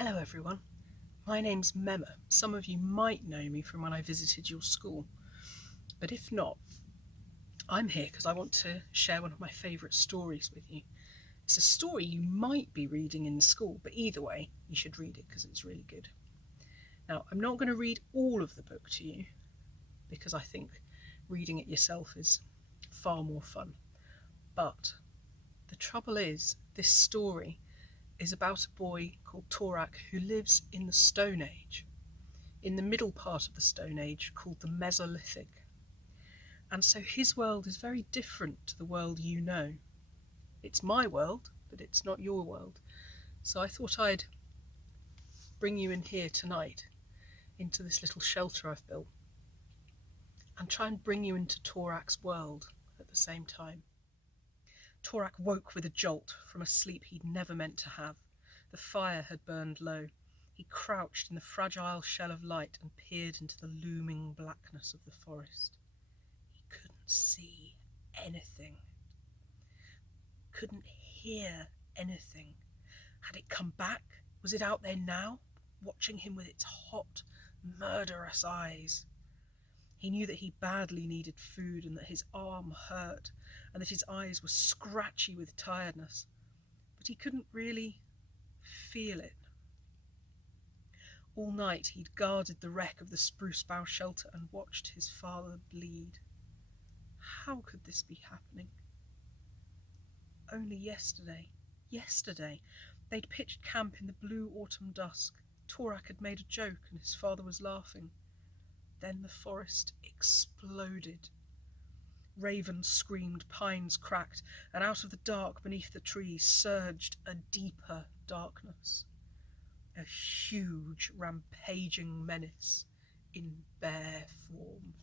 Hello everyone, my name's Mema. Some of you might know me from when I visited your school, but if not, I'm here because I want to share one of my favourite stories with you. It's a story you might be reading in school, but either way, you should read it because it's really good. Now, I'm not going to read all of the book to you because I think reading it yourself is far more fun. But the trouble is, this story is about a boy called Torak who lives in the Stone Age, in the middle part of the Stone Age called the Mesolithic. And so his world is very different to the world you know. It's my world, but it's not your world. So I thought I'd bring you in here tonight, into this little shelter I've built, and try and bring you into Torak's world at the same time. Torak woke with a jolt from a sleep he'd never meant to have. The fire had burned low. He crouched in the fragile shell of light and peered into the looming blackness of the forest. He couldn't see anything. Couldn't hear anything. Had it come back? Was it out there now, watching him with its hot, murderous eyes? He knew that he badly needed food and that his arm hurt and that his eyes were scratchy with tiredness, but he couldn't really feel it. All night he'd guarded the wreck of the spruce bough shelter and watched his father bleed. How could this be happening? Only yesterday, they'd pitched camp in the blue autumn dusk. Torak had made a joke and his father was laughing. Then the forest exploded. Ravens screamed, pines cracked, and out of the dark beneath the trees surged a deeper darkness. A huge, rampaging menace in bear form.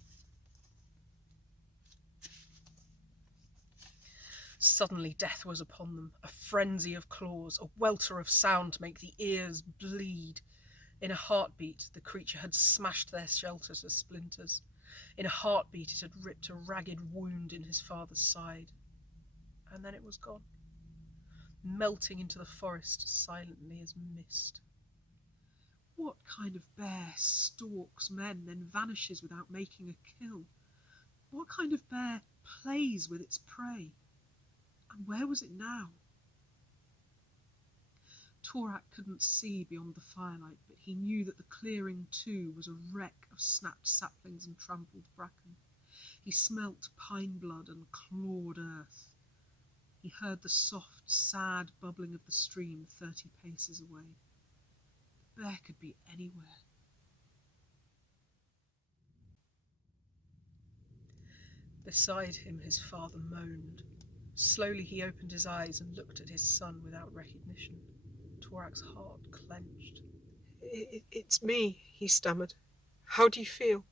Suddenly death was upon them, a frenzy of claws, a welter of sound to make the ears bleed. In a heartbeat, the creature had smashed their shelter to splinters. In a heartbeat, it had ripped a ragged wound in his father's side. And then it was gone, melting into the forest silently as mist. What kind of bear stalks men, then vanishes without making a kill? What kind of bear plays with its prey? And where was it now? Torak couldn't see beyond the firelight, but he knew that the clearing too was a wreck of snapped saplings and trampled bracken. He smelt pine blood and clawed earth. He heard the soft, sad bubbling of the stream 30 paces away. The bear could be anywhere. Beside him, his father moaned. Slowly he opened his eyes and looked at his son without recognition. Torak's heart clenched. It's me, he stammered. How do you feel?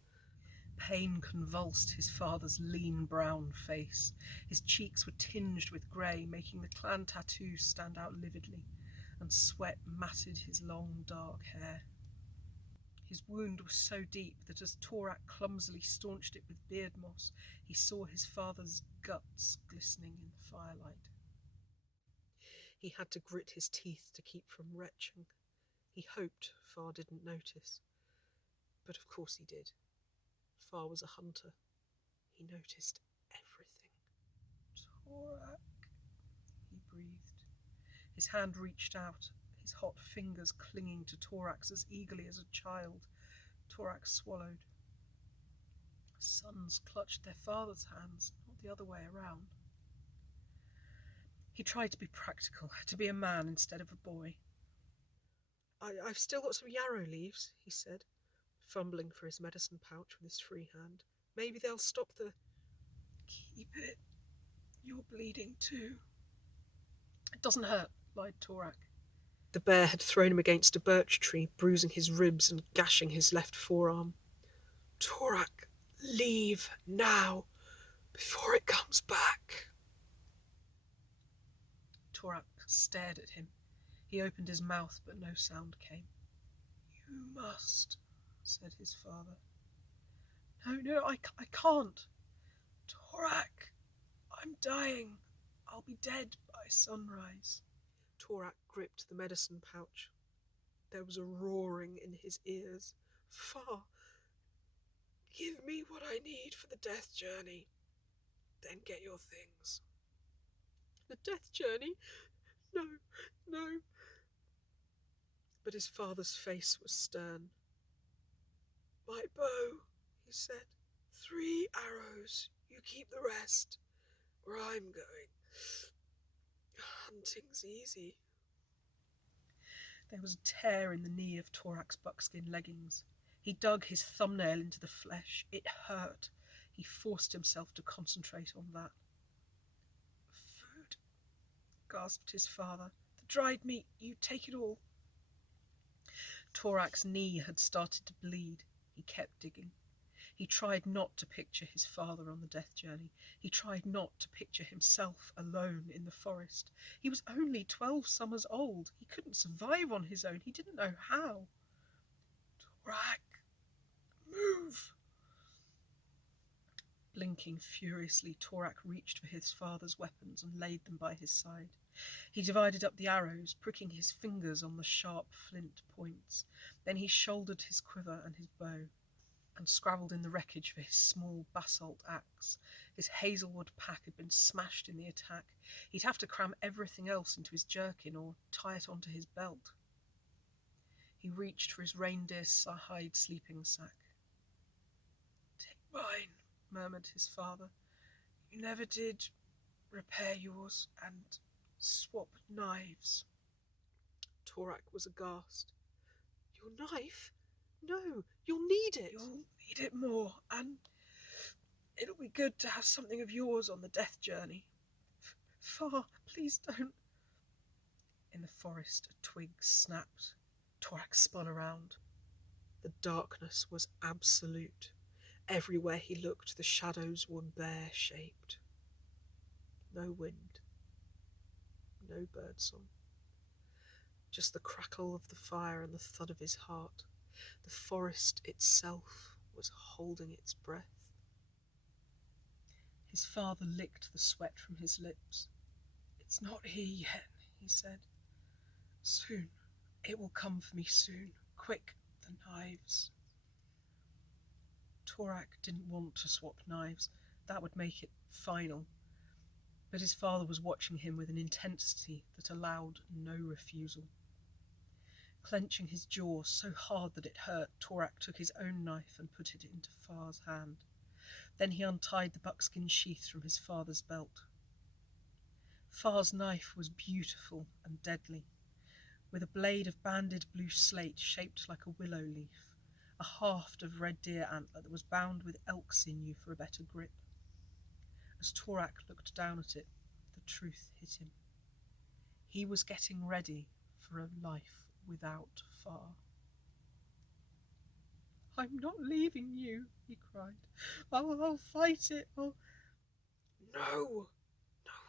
Pain convulsed his father's lean brown face. His cheeks were tinged with grey, making the clan tattoo stand out lividly, and sweat matted his long dark hair. His wound was so deep that as Torak clumsily staunched it with beard moss, he saw his father's guts glistening in the firelight. He had to grit his teeth to keep from retching. He hoped Far didn't notice. But of course he did. Far was a hunter. He noticed everything. Torak, he breathed. His hand reached out, his hot fingers clinging to Torak's as eagerly as a child. Torak swallowed. Sons clutched their father's hands, not the other way around. He tried to be practical, to be a man instead of a boy. I've still got some yarrow leaves, he said, fumbling for his medicine pouch with his free hand. Maybe they'll stop the... Keep it. You're bleeding too. It doesn't hurt, lied Torak. The bear had thrown him against a birch tree, bruising his ribs and gashing his left forearm. Torak, leave now, before it comes back. Torak stared at him. He opened his mouth, but no sound came. You must, said his father. No, I can't. Torak, I'm dying. I'll be dead by sunrise. Torak gripped the medicine pouch. There was a roaring in his ears. Far, give me what I need for the death journey. Then get your things. The death journey? No, no. But his father's face was stern. My bow, he said. 3 arrows. You keep the rest. Where I'm going. Hunting's easy. There was a tear in the knee of Torak's buckskin leggings. He dug his thumbnail into the flesh. It hurt. He forced himself to concentrate on that. Food, gasped his father. The dried meat, you take it all. Torak's knee had started to bleed. He kept digging. He tried not to picture his father on the death journey. He tried not to picture himself alone in the forest. He was only 12 summers old. He couldn't survive on his own. He didn't know how. Torak, move! Blinking furiously, Torak reached for his father's weapons and laid them by his side. He divided up the arrows, pricking his fingers on the sharp flint points. Then he shouldered his quiver and his bow, and scrabbled in the wreckage for his small basalt axe. His hazelwood pack had been smashed in the attack. He'd have to cram everything else into his jerkin or tie it onto his belt. He reached for his reindeer hide sleeping sack. Take mine, murmured his father. You never did repair yours and swap knives. Torak was aghast. Your knife? No, you'll need it. You'll need it more, and it'll be good to have something of yours on the death journey. Far, please don't. In the forest, a twig snapped. Torak spun around. The darkness was absolute. Everywhere he looked, the shadows were bear-shaped. No wind. No birdsong. Just the crackle of the fire and the thud of his heart. The forest itself was holding its breath. His father licked the sweat from his lips. It's not here yet, he said. Soon. It will come for me soon. Quick, the knives. Torak didn't want to swap knives. That would make it final. But his father was watching him with an intensity that allowed no refusal. Clenching his jaw so hard that it hurt, Torak took his own knife and put it into Far's hand. Then he untied the buckskin sheath from his father's belt. Far's knife was beautiful and deadly, with a blade of banded blue slate shaped like a willow leaf, a haft of red deer antler that was bound with elk sinew for a better grip. As Torak looked down at it, the truth hit him. He was getting ready for a life without Far. I'm not leaving you, he cried. I'll fight it. No, no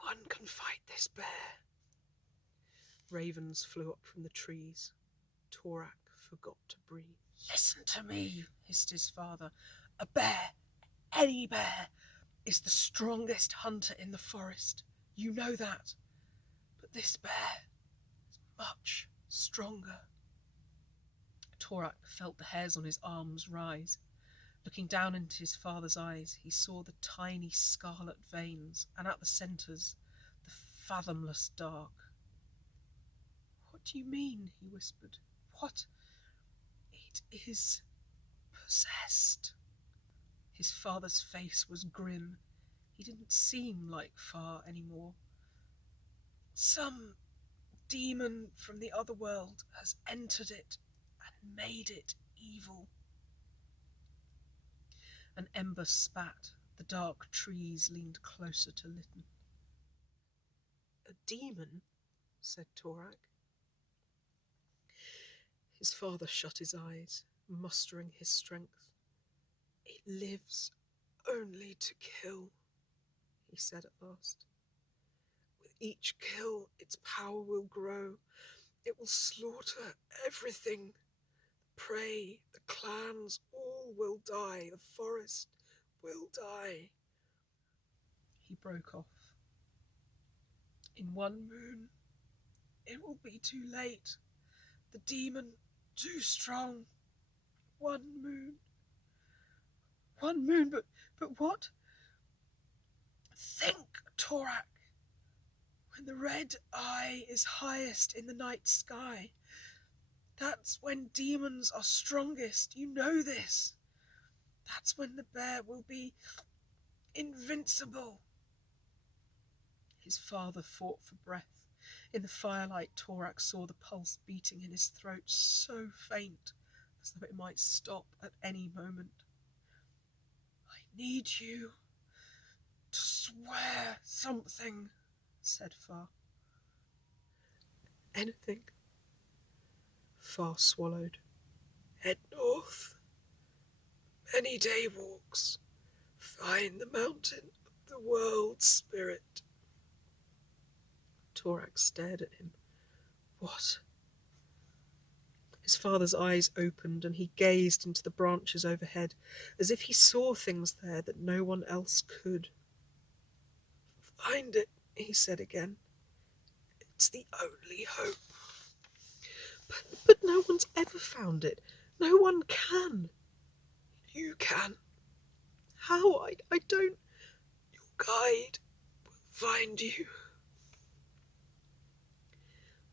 one can fight this bear. Ravens flew up from the trees. Torak forgot to breathe. Listen to me, hissed his father. A bear, any bear, is the strongest hunter in the forest. You know that. But this bear is much stronger. Torak felt the hairs on his arms rise. Looking down into his father's eyes, he saw the tiny scarlet veins, and at the centres, the fathomless dark. What do you mean? He whispered. What? It is possessed. His father's face was grim. He didn't seem like Far anymore. Some demon from the other world has entered it and made it evil. An ember spat. The dark trees leaned closer to Lytton. A demon? Said Torak. His father shut his eyes, mustering his strength. It lives only to kill, he said at last. With each kill, its power will grow. It will slaughter everything. The prey, the clans, all will die. The forest will die. He broke off. In one moon, it will be too late. The demon too strong. One moon. One moon, but what? Think, Torak. When the red eye is highest in the night sky, that's when demons are strongest. You know this. That's when the bear will be invincible. His father fought for breath. In the firelight, Torak saw the pulse beating in his throat, so faint, as though it might stop at any moment. I need you to swear something, said Far. Anything. Far swallowed. Head north. Many day walks. Find the mountain of the world spirit. Torak stared at him. What? His father's eyes opened, and he gazed into the branches overhead, as if he saw things there that no one else could. Find it, he said again. It's the only hope. But no one's ever found it. No one can. You can. How? I don't. Your guide will find you.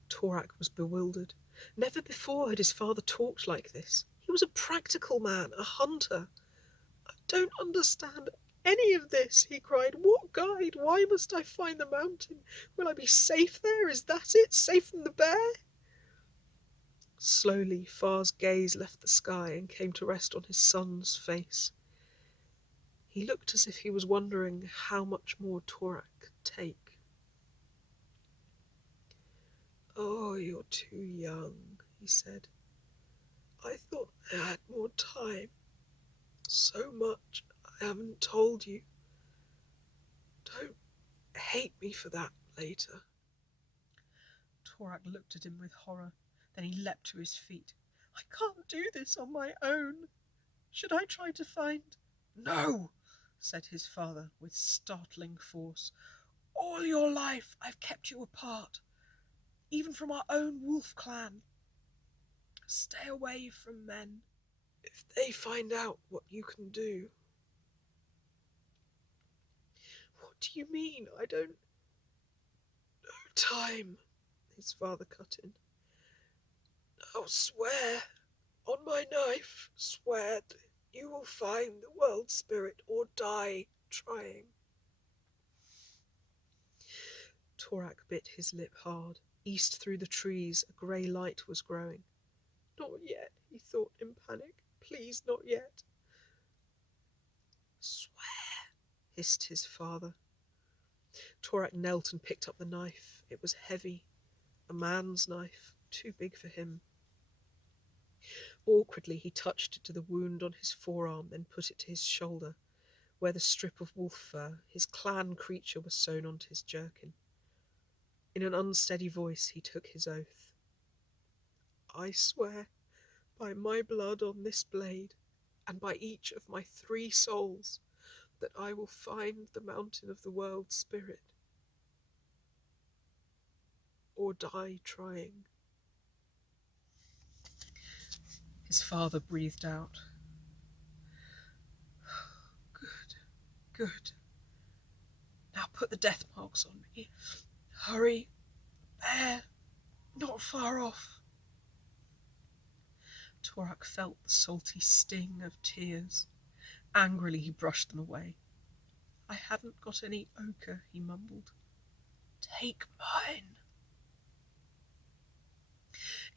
Torak was bewildered. Never before had his father talked like this. He was a practical man, a hunter. I don't understand any of this, he cried. What guide? Why must I find the mountain? Will I be safe there? Is that it? Safe from the bear? Slowly, Far's gaze left the sky and came to rest on his son's face. He looked as if he was wondering how much more Torak could take. Oh, you're too young, he said. I thought I had more time. So much I haven't told you. Don't hate me for that later. Torak looked at him with horror. Then he leapt to his feet. I can't do this on my own. Should I try to find... No, said his father with startling force. All your life I've kept you apart, even from our own wolf clan. Stay away from men. If they find out what you can do... What do you mean? I don't... No time, his father cut in. Now swear, on my knife, swear that you will find the world spirit or die trying. Torak bit his lip hard. East through the trees, a grey light was growing. Not yet, he thought in panic. Please, not yet. Swear, hissed his father. Torak knelt and picked up the knife. It was heavy, a man's knife, too big for him. Awkwardly, he touched it to the wound on his forearm, then put it to his shoulder, where the strip of wolf fur, his clan creature, was sewn onto his jerkin. In an unsteady voice, he took his oath. I swear, by my blood on this blade, and by each of my 3 souls, that I will find the mountain of the world spirit, or die trying. His father breathed out. Good, good. Now put the death marks on me. Hurry, bear, not far off. Torak felt the salty sting of tears. Angrily he brushed them away. I hadn't got any ochre, he mumbled. Take mine.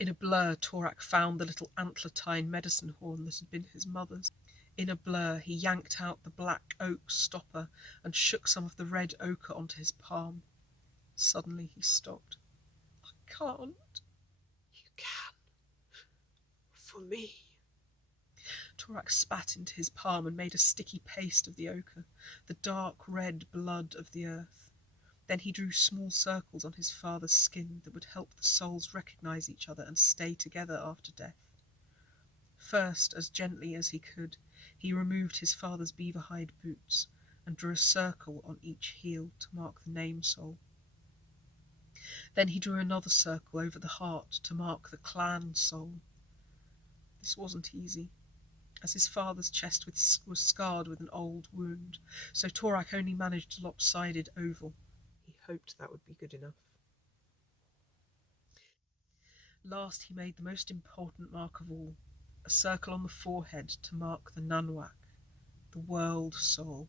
In a blur, Torak found the little antler-tine medicine horn that had been his mother's. In a blur, he yanked out the black oak stopper and shook some of the red ochre onto his palm. Suddenly he stopped. I can't. You can. For me. Torak spat into his palm and made a sticky paste of the ochre, the dark red blood of the earth. Then he drew small circles on his father's skin that would help the souls recognize each other and stay together after death. First, as gently as he could, he removed his father's beaver-hide boots and drew a circle on each heel to mark the name soul. Then he drew another circle over the heart to mark the clan soul. This wasn't easy, as his father's chest was scarred with an old wound, so Torak only managed a lopsided oval. He hoped that would be good enough. Last he made the most important mark of all, a circle on the forehead to mark the Nanwak, the world soul.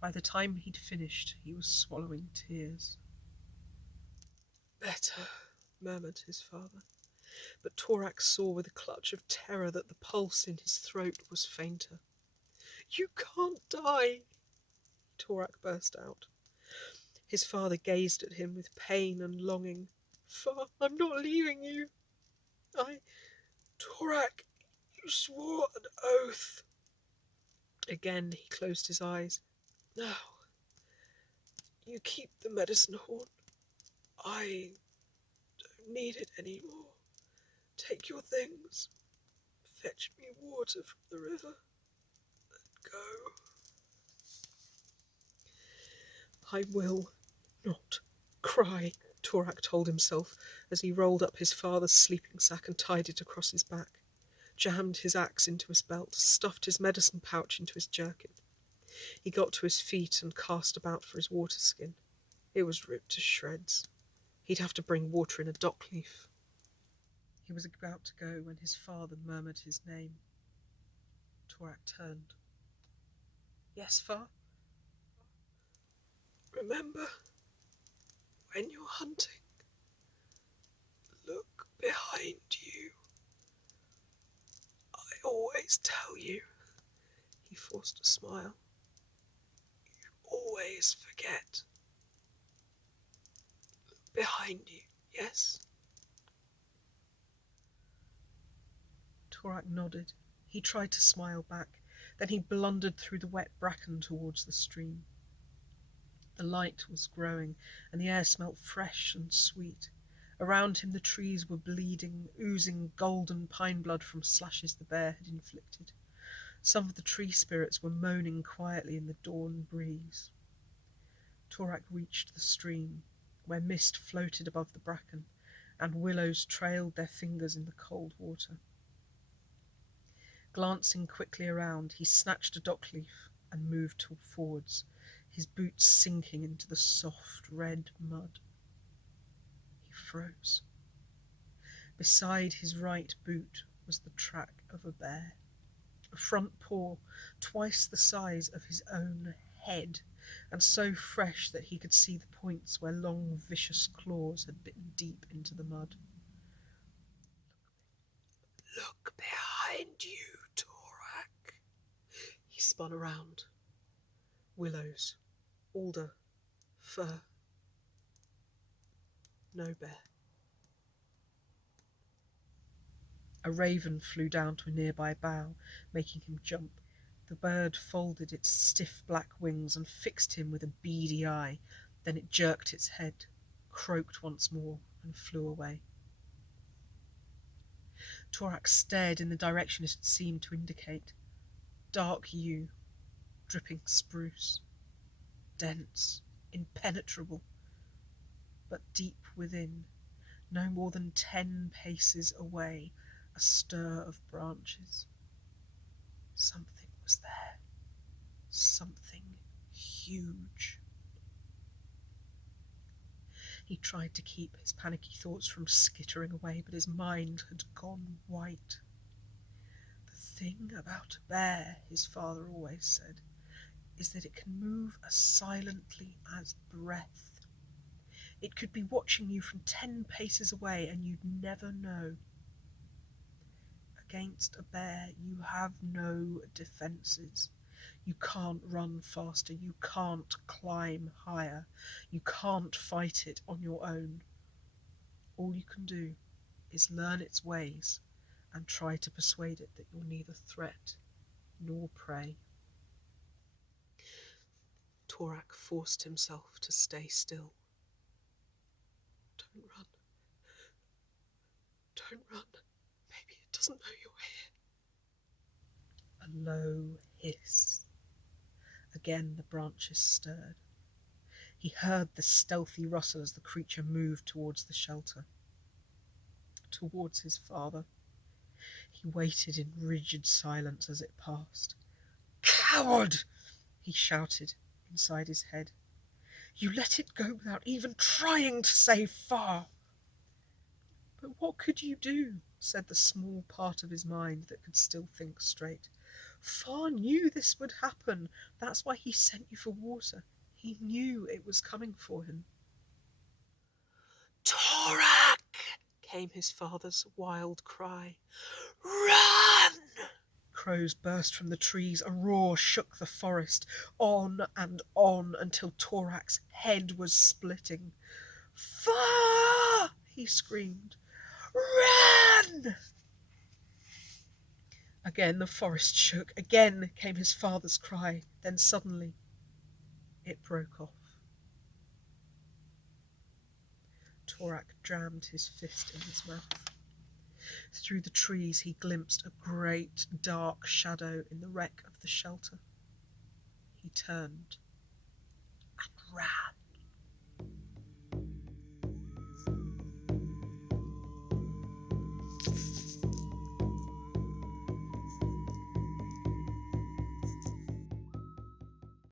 By the time he'd finished, he was swallowing tears. Better, murmured his father, but Torak saw with a clutch of terror that the pulse in his throat was fainter. You can't die, Torak burst out. His father gazed at him with pain and longing. Far, I'm not leaving you. Torak, you swore an oath. Again he closed his eyes. Now, you keep the medicine horn. I don't need it anymore. Take your things. Fetch me water from the river. And go. I will not cry, Torak told himself as he rolled up his father's sleeping sack and tied it across his back, jammed his axe into his belt, stuffed his medicine pouch into his jerkin. He got to his feet and cast about for his water skin. It was ripped to shreds. He'd have to bring water in a dock leaf. He was about to go when his father murmured his name. Torak turned. Yes, Far? Remember, when you're hunting, look behind you. I always tell you. He forced a smile. You always forget. Look behind you, yes? Torak nodded. He tried to smile back. Then he blundered through the wet bracken towards the stream. The light was growing, and the air smelt fresh and sweet. Around him the trees were bleeding, oozing golden pine blood from slashes the bear had inflicted. Some of the tree spirits were moaning quietly in the dawn breeze. Torak reached the stream, where mist floated above the bracken, and willows trailed their fingers in the cold water. Glancing quickly around, he snatched a dock leaf and moved forwards, his boots sinking into the soft red mud. He froze. Beside his right boot was the track of a bear, a front paw twice the size of his own head, and so fresh that he could see the points where long, vicious claws had bitten deep into the mud. Look behind you, Torak. He spun around. Willows, alder, fir. No bear. A raven flew down to a nearby bough, making him jump. The bird folded its stiff black wings and fixed him with a beady eye. Then it jerked its head, croaked once more, and flew away. Torak stared in the direction it had seemed to indicate. Dark yew, dripping spruce, dense, impenetrable, but deep within, no more than 10 paces away, a stir of branches. Something was there. Something huge. He tried to keep his panicky thoughts from skittering away, but his mind had gone white. The thing about a bear, his father always said, is that it can move as silently as breath. It could be watching you from 10 paces away and you'd never know. Against a bear, you have no defences. You can't run faster, you can't climb higher, you can't fight it on your own. All you can do is learn its ways and try to persuade it that you're neither threat nor prey. Torak forced himself to stay still. Don't run. Don't run. Maybe it doesn't know you're here. A low hiss. Again the branches stirred. He heard the stealthy rustle as the creature moved towards the shelter, towards his father. He He waited in rigid silence as it passed. "Coward!" he shouted inside his head. "You let it go without even trying to save Far." "But what could you do?" said the small part of his mind that could still think straight. "Far knew this would happen. That's why he sent you for water. He knew it was coming for him." "Torak!" came his father's wild cry. "Run!" Crows burst from the trees. A roar shook the forest. On and on until Torak's head was splitting. "Far!" he screamed. "Run!" Again the forest shook. Again came his father's cry. Then suddenly it broke off. Torak jammed his fist in his mouth. Through the trees he glimpsed a great dark shadow in the wreck of the shelter. He turned and ran.